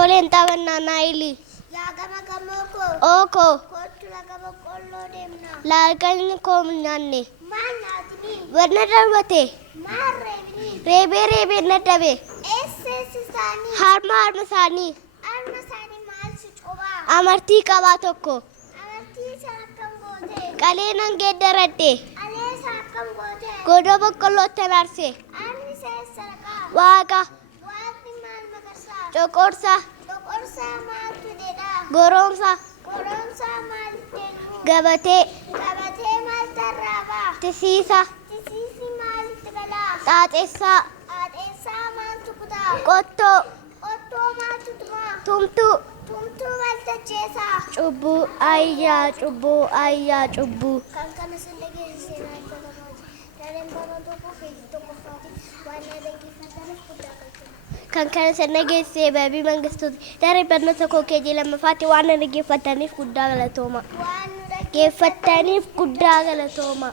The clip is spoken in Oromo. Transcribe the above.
Toleen taphannaa naayilii. Yaa gama gamooko. Ookoo. Kottu laga boqqolloo deemna. Laalqalni koo nyaanne. Maal nyaatini? Wanna darbate. Maal reebini? Reebee na dhabe. Eesseessi isaanii? Harma isaanii. Harma isaanii maal si cobaa? Amartii qabaa tokko. Amartii isa akkam goote? Qalee nan geeddaradhe. Qalee isa akkam goote? Godoo boqqollootti marse. Harmi isa eessa dhaqaa? Waaqa. Waaqni maal magarsaa? Coqorsa. Coqorsaa maaltu jedhaa? Goromsa. Goromsaa maal jedhu? Gabatee. Gabatee maal tarraabaa? Tisiisa. Tisiisi maalitti galaa? Xaaxessaa. Xaaxessaa maaltu kutaa? Qottoo. Qottoo maaltu tumaa? Tumtuu. Tumtuu waltajjeessaa? Cubbuu ayyaa cubbuu ayyaa cubbuu. Kan kana sin dhageessisee naa eeggata mootii. Dareen bara tokko fi tokkoffaati waan na dhaggeeffataniif guddaa galchina. Kan kana sin dhageessisee babii mangistuuti. Daree barnoota koo keejii lammaffaatti waan na dhaggeeffataniif guddaa galatooma. Waan nu Dhaggeeffataniif guddaa galatooma.